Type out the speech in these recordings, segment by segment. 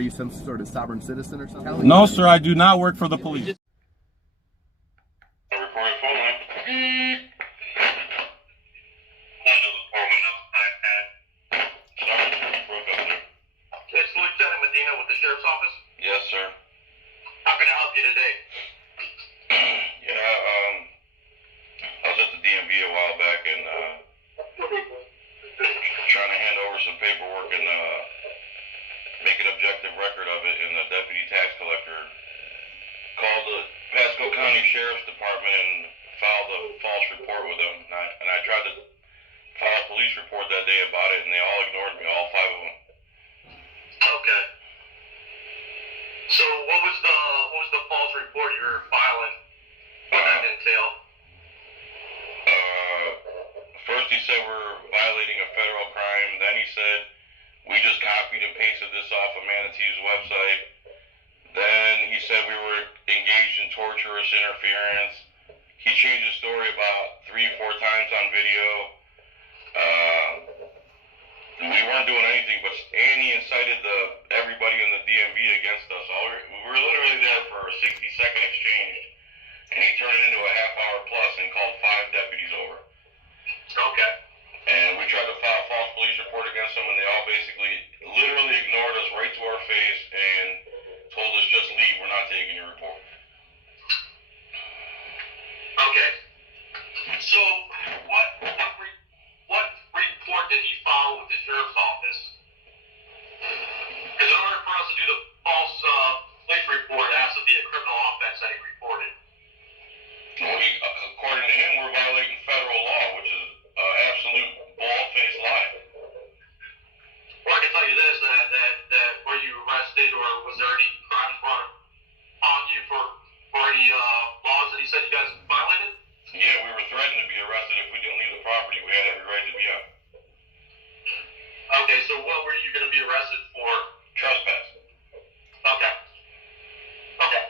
Are you some sort of sovereign citizen or something? No, sir, I do not work for the police. With the sheriff's office? Yes, sir. How can I help you today? I was at the DMV a while back and trying to hand over some paperwork and make an objective record of it, and the deputy tax collector called the Pasco County Sheriff's Department and filed a false report with them. And I tried to file a police report that day about it, and they all ignored me, all 5 of them. Okay. So what was the false report you were filing? What did that entail? First he said we're violating a federal crime. Then he said we just copied and pasted this off of Manatee's website. Then he said we were engaged in torturous interference. He changed his story about 3 or 4 times on video. We weren't doing anything, but he incited everybody in the DMV against us. We were literally there for a 60-second exchange, and he turned it into a half-hour plus and called 5 deputies over. Okay. And we tried to file a false police report against them, and they all basically literally ignored us right to our face and told us just leave, we're not taking your report. Okay. So what report did he file with the sheriff's office? Because in order for us to do the false police report, it has to be a criminal offense that he reported. Well, according to him, we're violating federal law, which is absolute bald-faced lie. Well, I can tell you this, that were you arrested, or was there any crimes brought on you for any laws that he said you guys violated? Yeah, we were threatened to be arrested if we didn't leave the property. We had every right to be out. Okay, so what were you going to be arrested for? Trespass. Okay. Okay.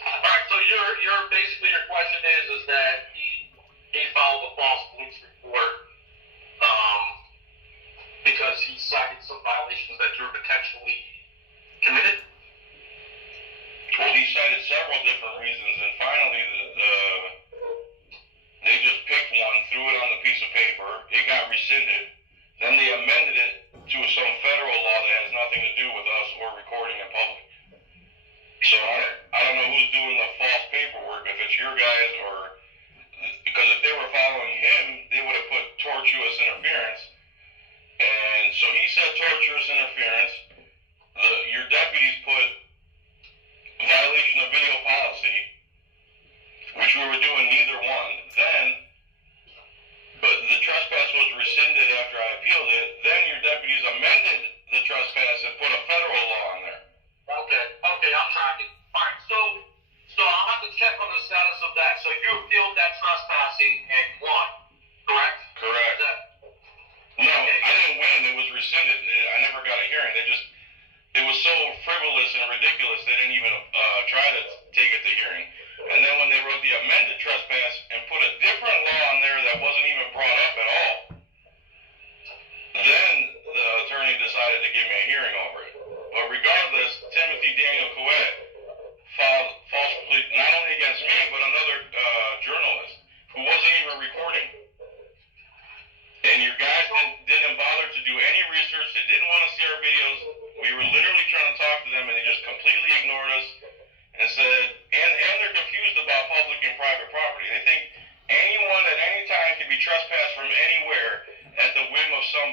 All right, so your basically your question is that he filed a false police report because he cited some violations that you were potentially committed? Well, he cited several different reasons, and finally they just picked one, threw it on the piece of paper, it got rescinded, then they amended it to some federal law that has nothing to do with us or recording in public. So I don't know who's doing the false paperwork, if it's your guys or... Because if they were following him, they would have put tortuous interference. And so he said tortuous interference. Your deputies put violation of video policy, which we were doing neither one. But the trespass was rescinded after I appealed it. Then your deputies amended the trespass and put a federal law on there. Okay, I'm tracking. All right, so I'll have to check on the status of that. So you appealed that trespassing and won, correct? Correct. No, okay. I didn't win. It was rescinded. I never got a hearing. It was so frivolous and ridiculous they didn't even try to take it to hearing. And then when they wrote the amended trespass and put a different law on there that wasn't even brought up at all, then the attorney decided to give me a hearing over it. But regardless, Timothy Daniel Couet filed false police, not only against me, but another journalist who wasn't even recording. And your guys didn't bother to do any research. They didn't want to see our videos. We were literally trying to talk to them, and they just completely ignored us and said, and they're confused about public and private property. They think anyone at any time can be trespassed from anywhere at the whim of some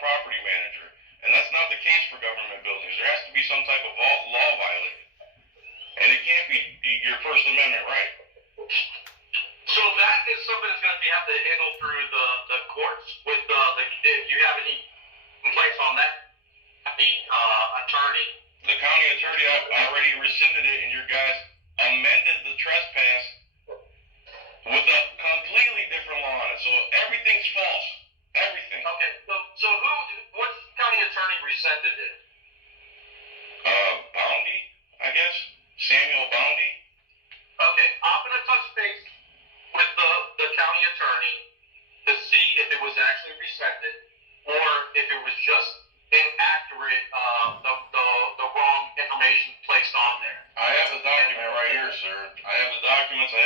property manager. And that's not the case for government buildings. There has to be some type of law violated. And it can't be your First Amendment right. So that is something that's going to have to handle through the courts with if you have any complaints on that, the attorney. The county attorney already rescinded it, and your guys amended the trespass with a completely different law on it. So everything's false. Everything. Okay. So what county attorney rescinded it? Boundy, I guess. Samuel Boundy. Okay.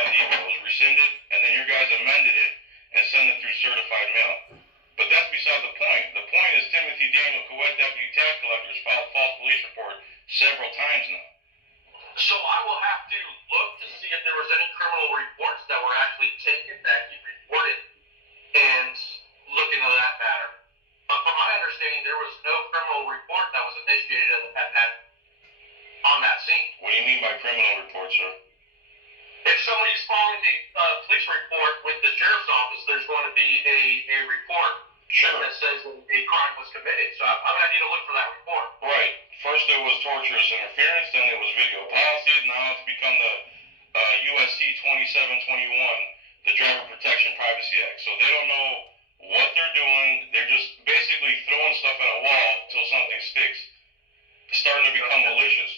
that email. It was rescinded, and then your guys amended it and sent it through certified mail. But that's beside the point. The point is Timothy Daniel Couet, Deputy Tax Collector, has filed false police report several times now. So I will have to look to see if there was any criminal reports that were actually taken that he reported and look into that matter. But from my understanding, there was no criminal report that was initiated on that scene. What do you mean by criminal report, sir? If somebody's filing a police report with the sheriff's office, there's going to be a report that says a crime was committed. So I'm going to need to look for that report. Right. First it was torturous interference, then it was video policy, now it's become the USC 2721, the Driver Protection Privacy Act. So they don't know what they're doing. They're just basically throwing stuff at a wall until something sticks. It's starting to become malicious.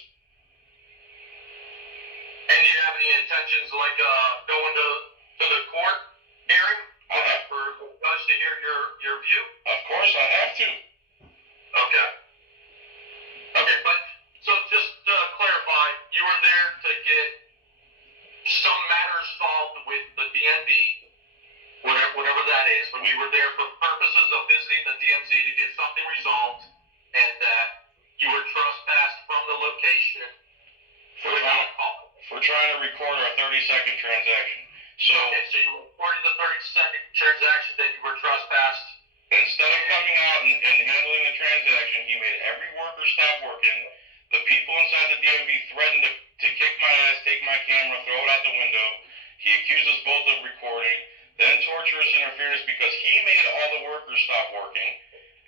And do you have any intentions like going to the court hearing for the judge to hear your view? Of course I have to. Okay. Okay, but so just to clarify, you were there to get some matters solved with the DMV, whatever that is, but you were there for purposes of visiting the DMZ to get something resolved, and that you were trespassed from the location without call. We're trying to record our 30-second transaction. So, okay, so you recorded the 30-second transaction that you were trespassed. Instead of coming out and handling the transaction, he made every worker stop working. The people inside the DMV threatened to kick my ass, take my camera, throw it out the window. He accused us both of recording, then torturous interference because he made all the workers stop working.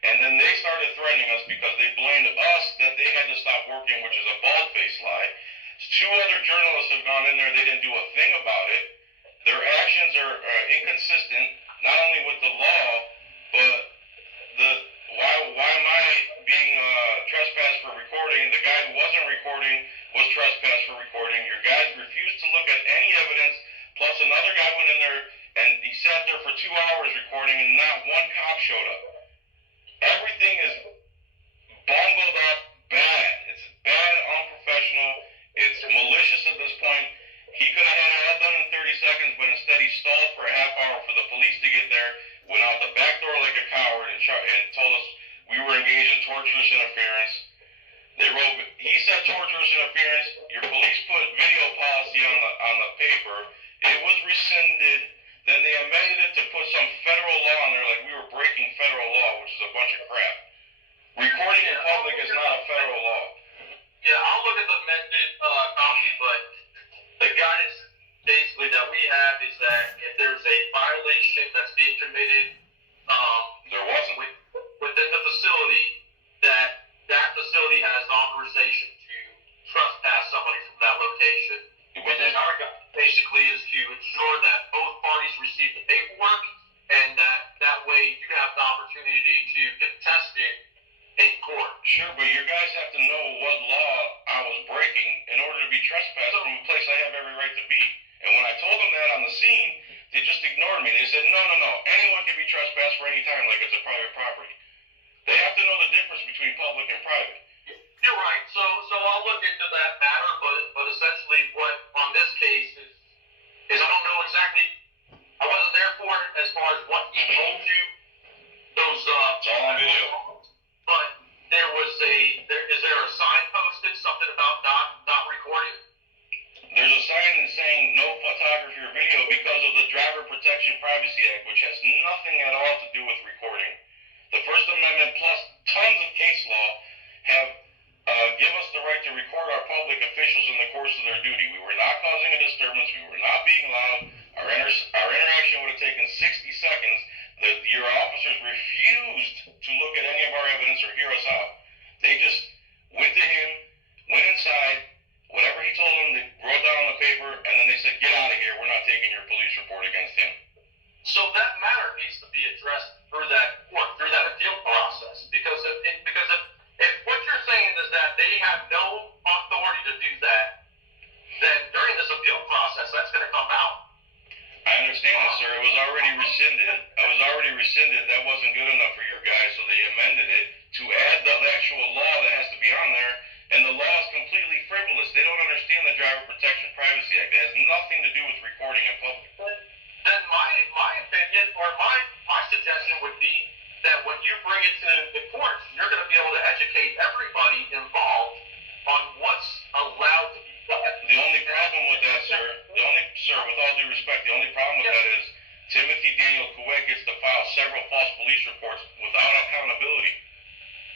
And then they started threatening us because they blamed us that they had to stop working, which is a bald-faced lie. 2 other journalists have gone in there. They didn't do a thing about it. Their actions are inconsistent, not only with the law, but why am I being trespassed for recording? The guy who wasn't recording was trespassed for recording. Your guys refused to look at any evidence. Plus another guy went in there and he sat there for 2 hours recording and not one cop showed up. Everything is bungled up bad. It's bad, unprofessional. It's malicious at this point. He could have had it all done in 30 seconds, but instead he stalled for a half hour for the police to get there, went out the back door like a coward, and told us we were engaged in torturous interference. He said torturous interference. Your police put video policy on the paper. It was rescinded. Then they amended it to put some federal law on there, like we were breaking federal law, which is a bunch of crap. Recording in public is not a federal law. Yeah, I'll look at the amended copy, but the guidance basically that we have is that if there's a violation that's being committed there wasn't. Within the facility, that facility has authorization to trespass somebody from that location. And then our guide basically is to ensure that both parties receive the paperwork, and that way you have the opportunity to contest it in court. Sure, but you guys have to know what law I was breaking in order to be trespassed from a place I have every right to be. And when I told them that on the scene, they just ignored me. They said, no, anyone can be trespassed for any time like it's a private property. They have to know the difference between public and private. You're right. So I'll look into that matter, but essentially what on this case is I don't know exactly. I wasn't there for it as far as what he told you. Those it's all on video. But is there a sign posted, something about not recording? There's a sign saying no photography or video because of the Driver Protection Privacy Act, which has nothing at all to do with recording. The First Amendment plus tons of case law have give us the right to record our public officials in the course of their duty. We were not causing a disturbance. We were not being loud. Our interaction would have taken 60 seconds. Your officers refused to look at any of our evidence or hear us out. They just went to him, went inside, whatever he told them, they wrote down on the paper, and then they said, get out of here. We're not taking your police report against him. So that matter needs to be addressed through that court, through that appeal process. Because if what you're saying is that they have no authority to do that, then during this appeal process, that's going to come out. I understand that, sir. It was already rescinded. That wasn't good enough for your guys, so they amended it to add the actual law that has to be on there. And and the law is completely frivolous. They don't understand the Driver Protection Privacy Act. It has nothing to do with recording in public. Then my opinion or my suggestion would be that when you bring it to the courts, you're going to be able to educate everybody involved on what's allowed to be done. The only problem with that, sir, with all due respect, the only problem with that is Timothy Daniel Couet gets to file several false police reports without accountability.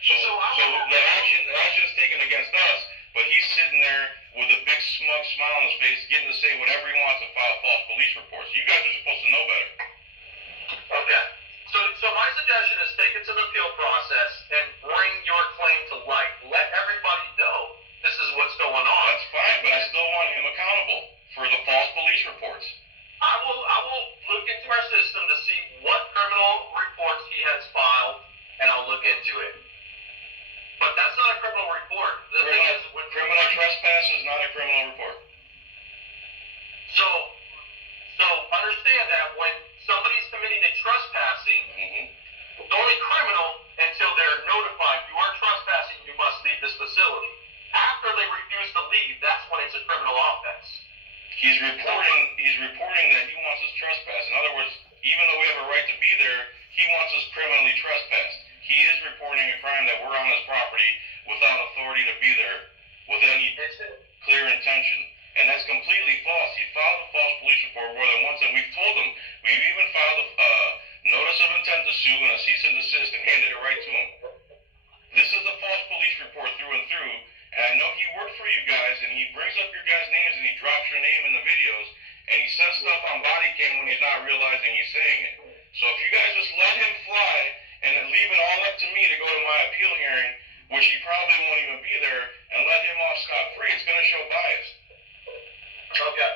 So the action is taken against us, but he's sitting there with a big smug smile on his face, getting to say whatever he wants and file false police reports. You guys are supposed to know better. Okay. So my suggestion is take it to the appeal process and bring your claim to light. Let everybody know this is what's going on. That's fine, but I still want him accountable for the false police reports. I will look into our system to see what criminal reports he has filed, and I'll look into it. But that's not a criminal report. The thing is, when Criminal trespass is not a criminal report. So understand that when somebody's committing a trespassing, it's only criminal until they're notified you are trespassing, you must leave this facility. After they refuse to leave, that's when it's a criminal offense. He's reporting that he wants us trespassed. In other words, even though we have a right to be there, he wants us criminally trespassed. He is reporting a crime that we're on his property without authority to be there, with any clear intention. And that's completely false. He filed a false police report more than once, and we've told him. We've even filed a notice of intent to sue and a cease and desist and handed it right to him. This is a false police report through and through, and I know he worked for you guys, and he brings up your guys' names, and he drops your name in the videos, and he says stuff on body cam when he's not realizing he's saying it. So if you guys just let him fly and then leave it all up to me to go to my appeal hearing, which he probably won't even be there, and let him off scot-free, it's going to show bias. Okay.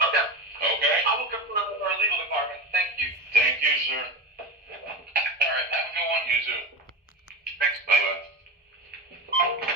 Okay? I will confirm with our legal department. Thank you. Thank you, sir. All right. Have a good one. You too. Thanks. Bye-bye.